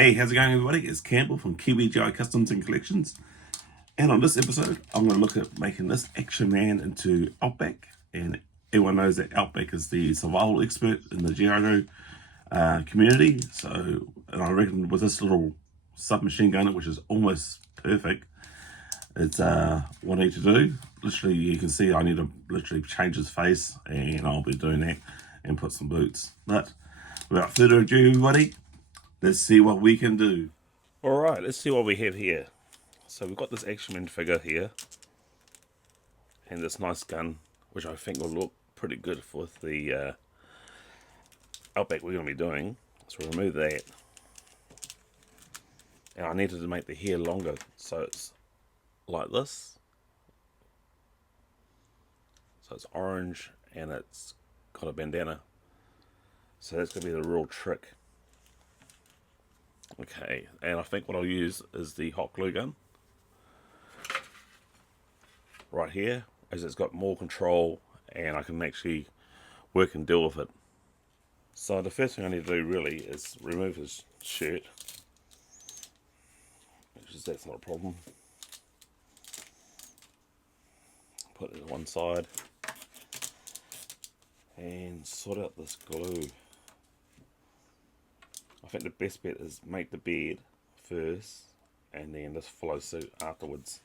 Hey, how's it going everybody? It's Campbell from Gijoe Customs and Collections. And on this episode, I'm going to look at making this action man into Outback. And everyone knows that Outback is the survival expert in the gijoe community. So, and I reckon with this little submachine gunner, which is almost perfect, it's what I need to do. Literally, you can see I need to literally change his face, and I'll be doing that and put some boots. But without further ado, everybody, let's see what we can do. Alright, let's see what we have here. So we've got this actionman figure here. And this nice gun, which I think will look pretty good with the Outback we're going to be doing. So remove that. And I needed to make the hair longer, so it's like this. So it's orange and it's got a bandana. So that's going to be the real trick. Okay, and I think what I'll use is the hot glue gun right here, as it's got more control and I can actually work and deal with it. So the first thing I need to do really is remove his shirt, which is, that's not a problem. Put it to one side and sort out this glue. I think the best bet is make the beard first and then just follow suit afterwards.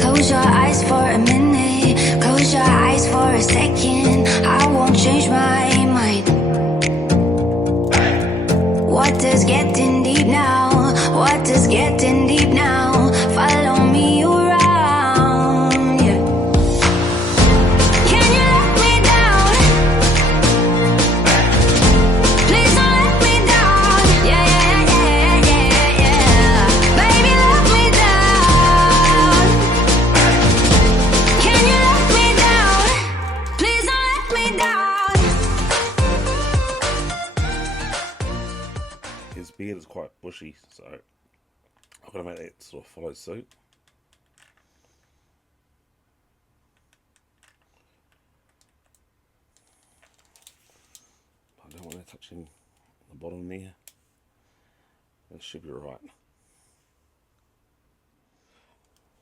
Close your eyes for a minute, close your eyes for a second. I won't change my mind. Water's getting deep now, water's getting deep now. Follow me around, yeah. Can you let me down? Please don't let me down. Yeah, yeah, yeah, yeah, yeah. Baby, let me down. Can you let me down? Please don't let me down. His beard is quite bushy, so I've got to make that sort of follow suit. I don't want that touching the bottom there. That should be right.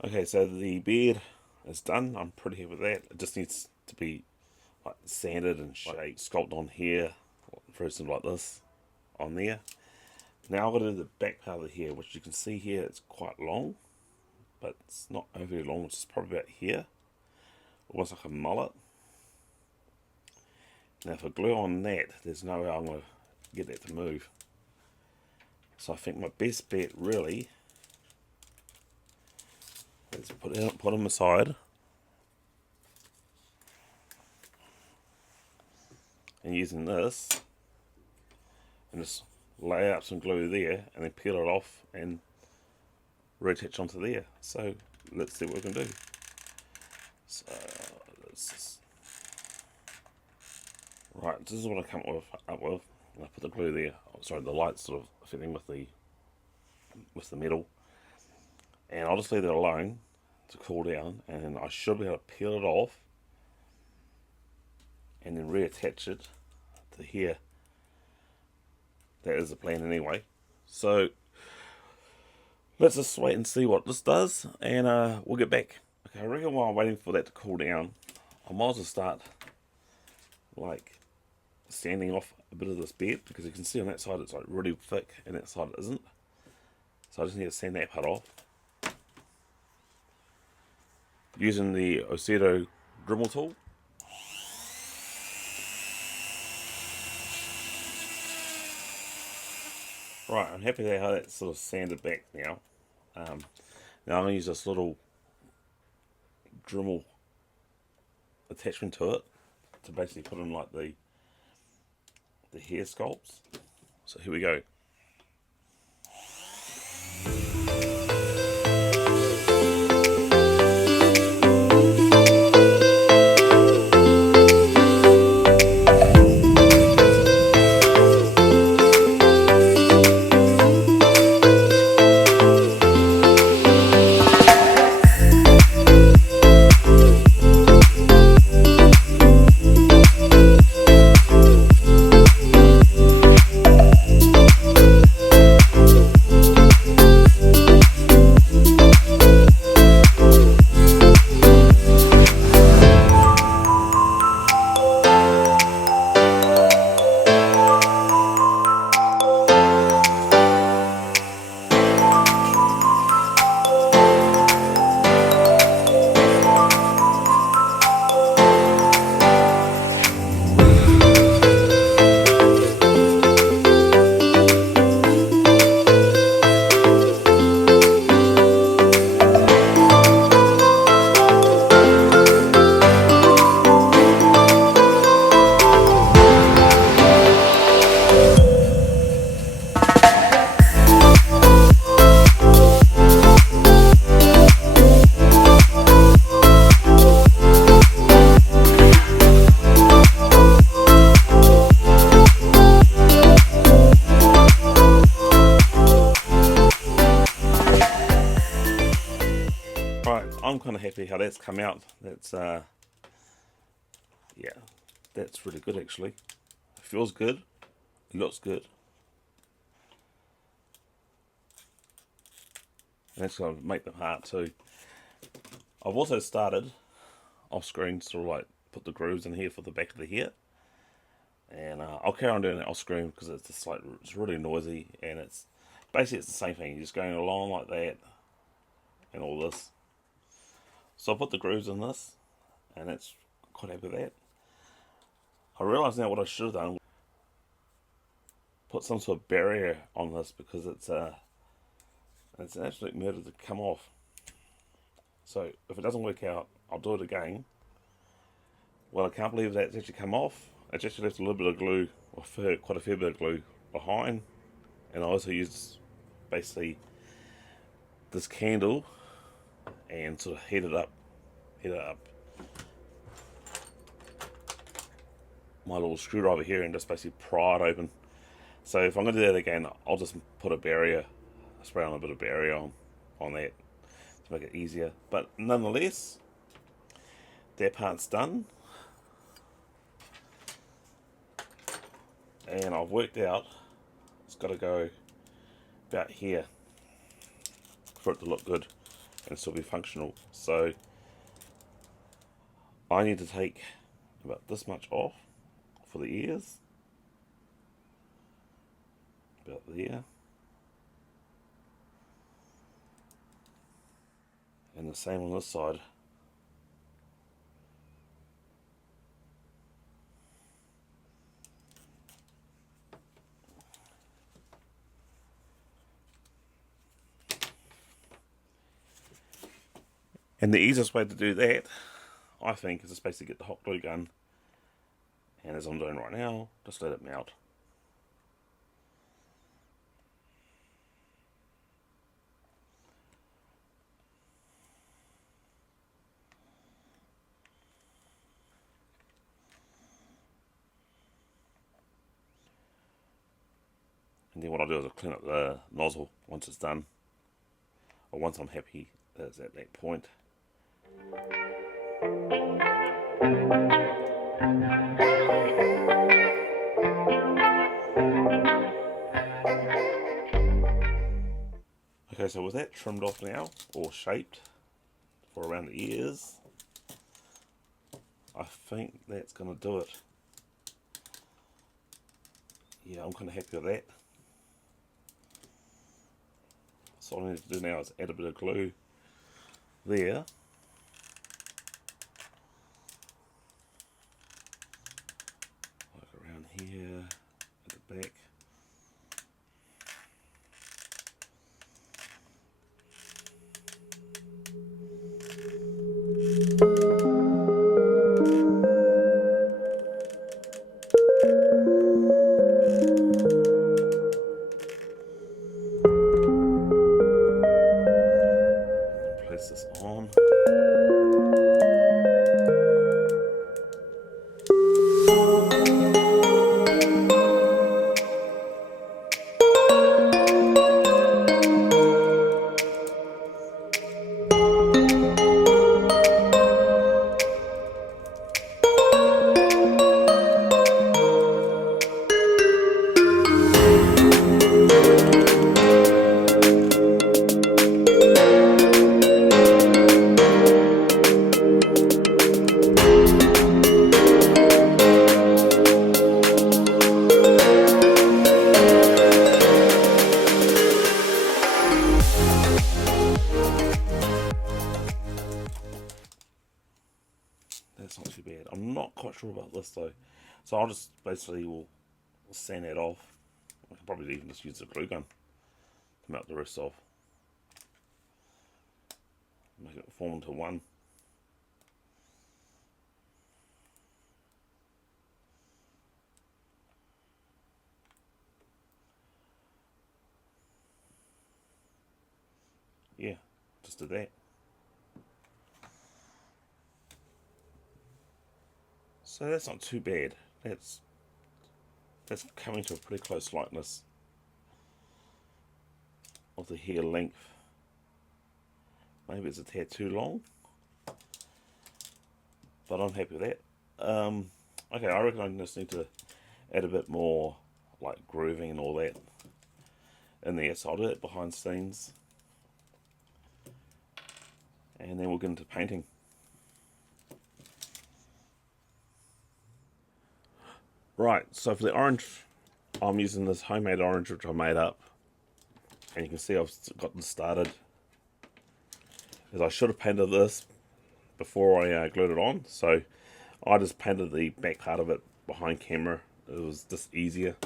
Okay, so the beard is done. I'm pretty happy with that. It just needs to be like sanded and shaped, sculpted on here, for instance like this, on there. Now I've got to do the back part of the hair, which you can see here, it's quite long, but it's not overly long, it's probably about here, almost like a mullet. Now if I glue on that, there's no way I'm going to get that to move. So I think my best bet really is put him aside and using this and just lay out some glue there and then peel it off and reattach onto there. So let's see what we can do. So right, this is what I come up with. I put the glue there. Oh, sorry, the light's sort of fitting with the metal, and I'll just leave it alone to cool down, and I should be able to peel it off and then reattach it to here. That is the plan anyway. So let's just wait and see what this does, and we'll get back. Okay, I reckon while I'm waiting for that to cool down, I might as well start like sanding off a bit of this beard, because you can see on that side it's like really thick and that side it isn't. So I just need to sand that part off using the Osito Dremel tool. Right, I'm happy with how that's sort of sanded back now. Now I'm going to use this little Dremel attachment to it to basically put in like the hair sculpts. So here we go. how that's come out. That's yeah, that's really good actually. It feels good, it looks good. And that's going to make them hard too. I've also started off screen, sort of like put the grooves in here for the back of the hair. And I'll carry on doing it off screen because it's just like, it's really noisy, and it's basically it's the same thing. You're just going along like that and all this. So I put the grooves in this, and it's quite happy with that. I realise now what I should have done, put some sort of barrier on this, because it's an absolute murder to come off. So if it doesn't work out, I'll do it again. Well, I can't believe that's actually come off. It's actually left a little bit of glue, or quite a fair bit of glue behind. And I also used basically this candle and sort of heat it up my little screwdriver here, and just basically pry it open. So if I'm going to do that again, I'll just put a barrier, spray on a bit of barrier on that to make it easier. But nonetheless, that part's done. And I've worked out it's got to go about here for it to look good and still be functional. So I need to take about this much off for the ears, about there, and the same on this side. And the easiest way to do that, I think, is just basically get the hot glue gun, and as I'm doing right now, just let it melt. And then what I'll do is I'll clean up the nozzle once it's done, or once I'm happy it's at that point. Okay, so with that trimmed off now, or shaped for around the ears, I think that's going to do it. Yeah, I'm kind of happy with that. So all I need to do now is add a bit of glue there. Like around here, at the back. Place this on. That's not too bad. I'm not quite sure about this though. So I'll just basically will sand that off. I can probably even just use the glue gun to melt the rest off. Make it form into one. Yeah, just did that. So that's not too bad. That's coming to a pretty close likeness of the hair length. Maybe it's a tad too long, but I'm happy with that. Okay, I reckon I just need to add a bit more like grooving and all that in there, so I'll do that behind the scenes, and then we'll get into painting. Right, so for the orange, I'm using this homemade orange which I made up, and you can see I've got this started, as I should have painted this before I glued it on, so I just painted the back part of it behind camera. It was just easier.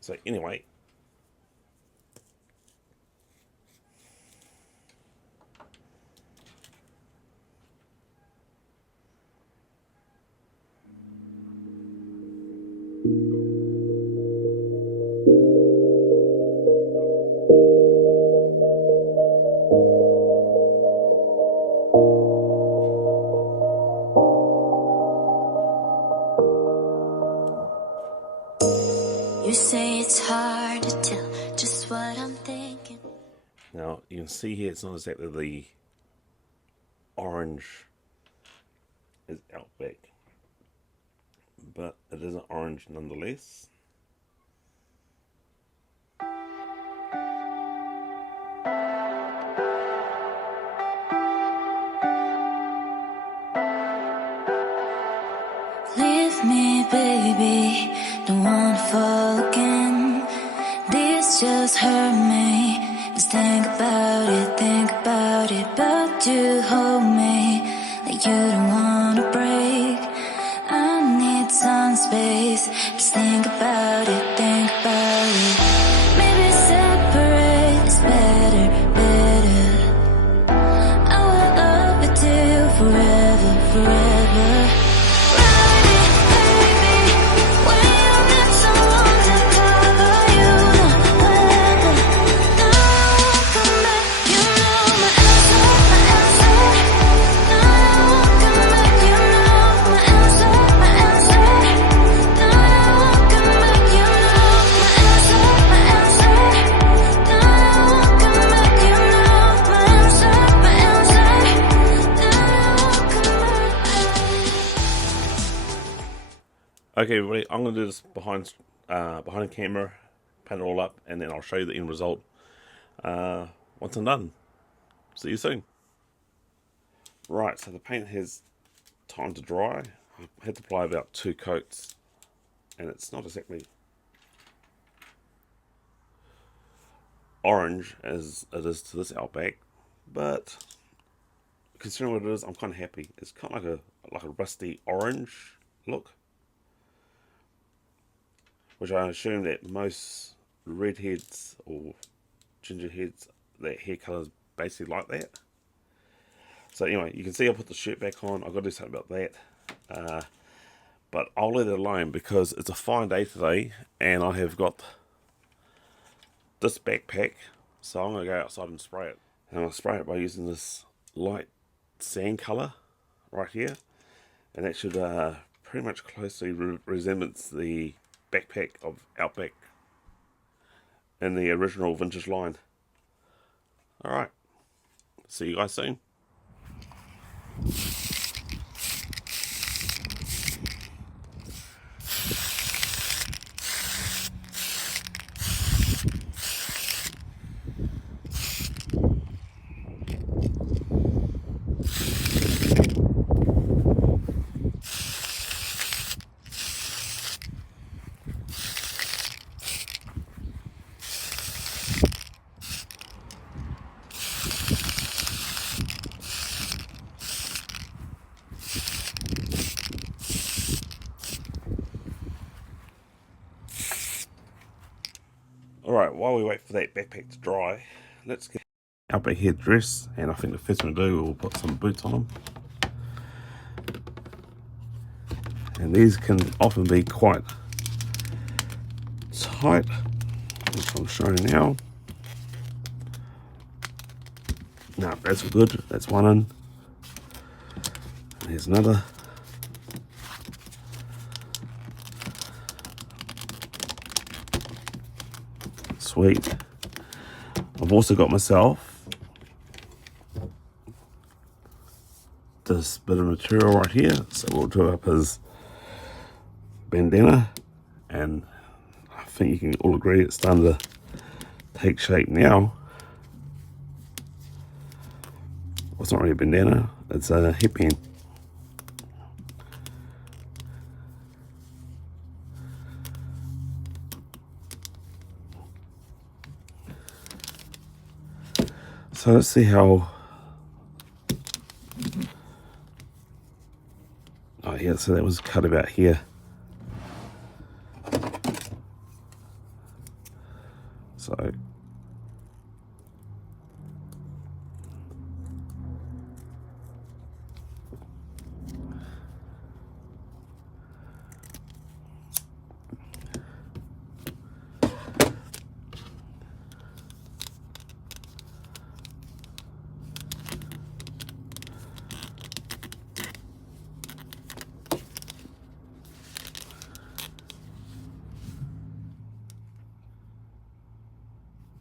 So anyway, You say it's hard to tell just what I'm thinking. now you can see here it's not exactly the orange as Outback, but it is an orange nonetheless. Leave me, baby, don't wanna fall again. This just hurt me. Just think about it, but you hold me like you don't wanna break. I need some space. Just think about it. Maybe separate is better. I will love you till forever. Okay, everybody, I'm going to do this behind the camera, paint it all up, and then I'll show you the end result once I'm done. See you soon. Right, so the paint has time to dry. I had to apply about 2 coats, and it's not exactly orange as it is to this Outback, but considering what it is, I'm kind of happy. It's kind of like a rusty orange look, which I assume that most redheads or ginger heads, that hair colour is basically like that. So anyway, you can see I put the shirt back on. I've got to do something about that. But I'll let it alone because it's a fine day today, and I have got this backpack, so I'm going to go outside and spray it. And I'm going to spray it by using this light sand colour right here, and that should pretty much closely resembles the backpack of Outback in the original vintage line. Alright, see you guys soon. Alright, while we wait for that backpack to dry, let's get Outback head dress, and I think the first thing to do, we'll put some boots on them. And these can often be quite tight, which I'm showing now. No, that's good, that's one in. Here's another. Sweet. I've also got myself this bit of material right here. So we'll do up his bandana, and I think you can all agree it's starting to take shape now. Well, it's not really a bandana, it's a headband. So let's see how. Oh yeah, so that was cut about here. So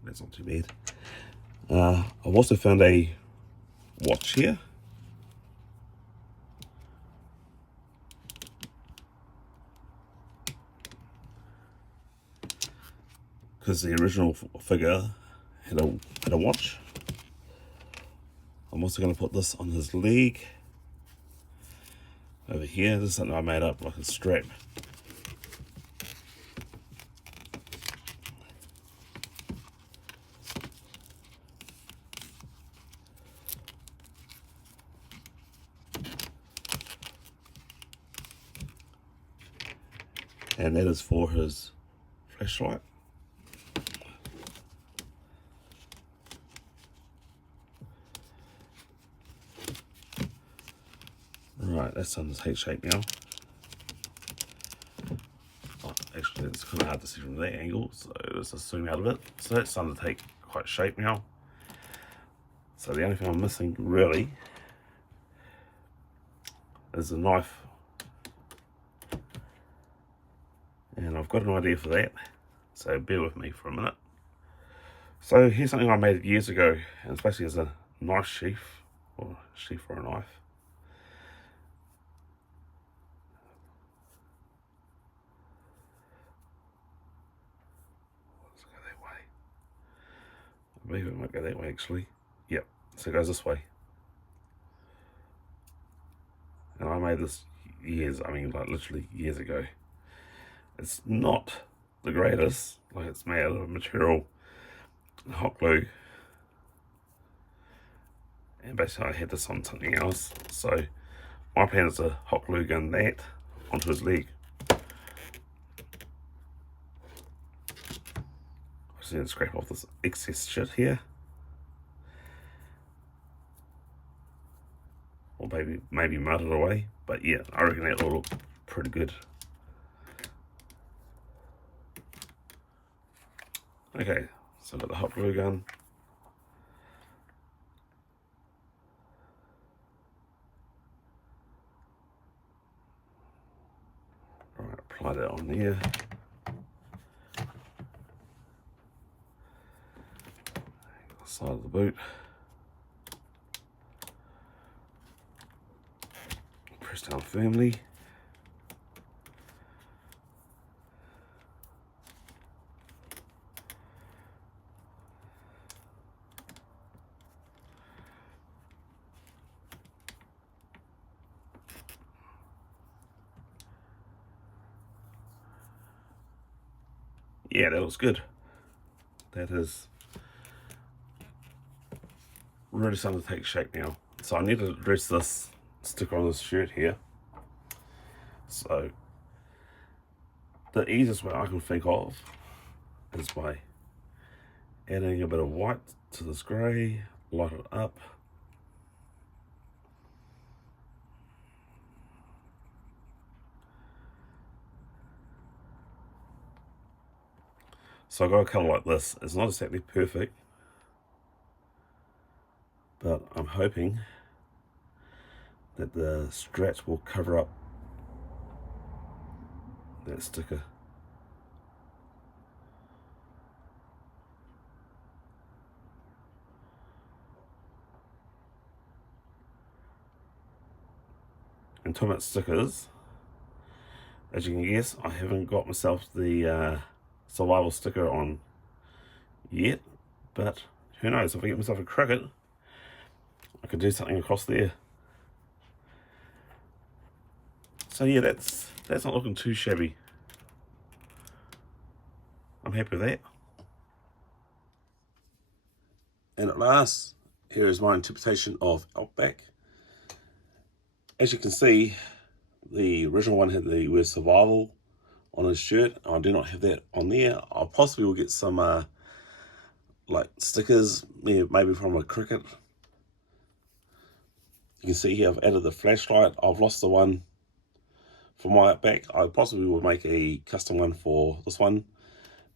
that's not too bad. I've also found a watch here. Because the original figure had a watch. I'm also going to put this on his leg. Over here, this is something I made up, like a strap. And that is for his flashlight. Right, that's on his head shape now. Oh, actually, it's kind of hard to see from that angle, so let's just zoom out a bit. So that's starting to take quite shape now. So the only thing I'm missing, really, is a knife. And I've got an idea for that, so bear with me for a minute. So here's something I made years ago, and it's basically as a knife sheath, or sheath for a knife. Let's go that way. I believe it might go that way actually. Yep, so it goes this way. And I made this years, I mean like literally years ago. It's not the greatest, like it's made out of material, hot glue. And basically I had this on something else. So my plan is to hot glue gun that onto his leg. Just need to scrape off this excess shit here. Or maybe mud it away. But yeah, I reckon that will look pretty good. Okay, so I've got the hot glue gun. Right, apply that on there. The side of the boot. Press down firmly. Yeah, that looks good. That is really starting to take shape now. So I need to address this sticker on this shirt here. So the easiest way I can think of is by adding a bit of white to this grey, light it up. So I got a colour like this. It's not exactly perfect, but I'm hoping that the stretch will cover up that sticker. And talking about stickers, as you can guess, I haven't got myself the survival sticker on yet, but who knows, if I get myself a cricket, I could do something across there. So yeah, that's not looking too shabby. I'm happy with that. And at last, here is my interpretation of Outback. As you can see, the original one had the word survival on his shirt. I do not have that on there. I possibly will get some like stickers, maybe from a cricket. You can see here I've added the flashlight. I've lost the one for my Outback. I possibly will make a custom one for this one.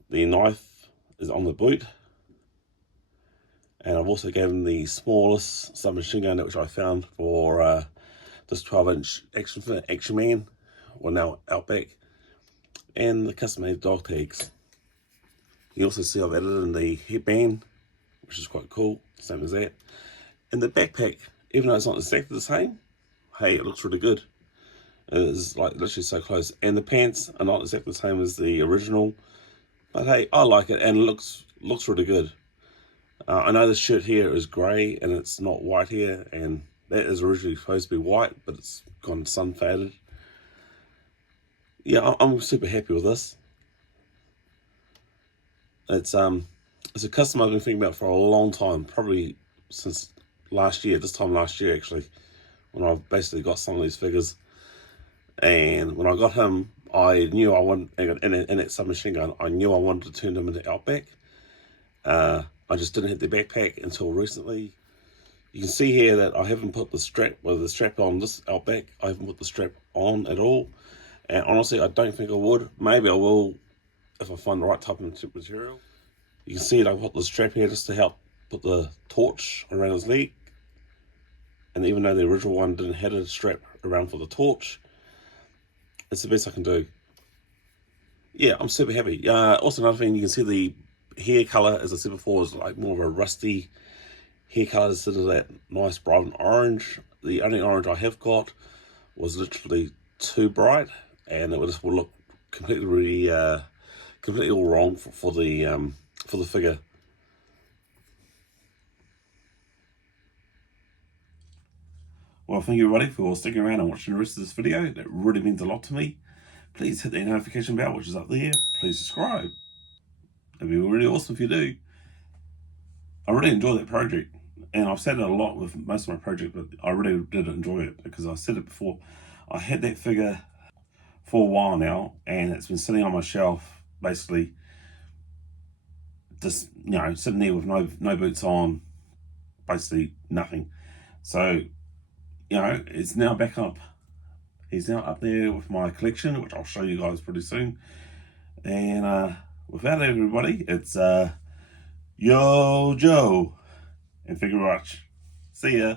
The knife is on the boot. And I've also given the smallest submachine gun which I found for this 12-inch actionman, or now Outback, and the custom-made dog tags. You also see I've added in the headband, which is quite cool, same as that. And the backpack, even though it's not exactly the same, hey, it looks really good. It is like literally so close. And the pants are not exactly the same as the original, but hey, I like it, and it looks really good. I know this shirt here is grey and it's not white here, and that is originally supposed to be white, but it's gone sun faded. Yeah, I'm super happy with this. It's a custom I've been thinking about for a long time, probably since last year, this time last year actually, when I basically got some of these figures. And when I got him, I knew I wanted, in that submachine gun, I knew I wanted to turn them into Outback. I just didn't have the backpack until recently. You can see here that I haven't put the strap, on this Outback. I haven't put the strap on at all. And honestly, I don't think I would. Maybe I will if I find the right type of material. You can see that I put the strap here just to help put the torch around his leg. And even though the original one didn't have a strap around for the torch, it's the best I can do. Yeah, I'm super happy. Also another thing, you can see the hair colour, as I said before, is like more of a rusty hair colour instead of that nice bright orange. The only orange I have got was literally too bright, and it just will look completely all wrong for the figure. Well, thank you everybody for sticking around and watching the rest of this video. That really means a lot to me. Please hit the notification bell, which is up there. Please subscribe. It'd be really awesome if you do. I really enjoy that project, and I've said it a lot with most of my project, but I really did enjoy it because I said it before. I had that figure for a while now, and it's been sitting on my shelf, basically, just sitting there with no boots on, basically nothing. So, it's now back up. He's now up there with my collection, which I'll show you guys pretty soon. And without everybody, it's Yo Joe and Figure Watch. See ya.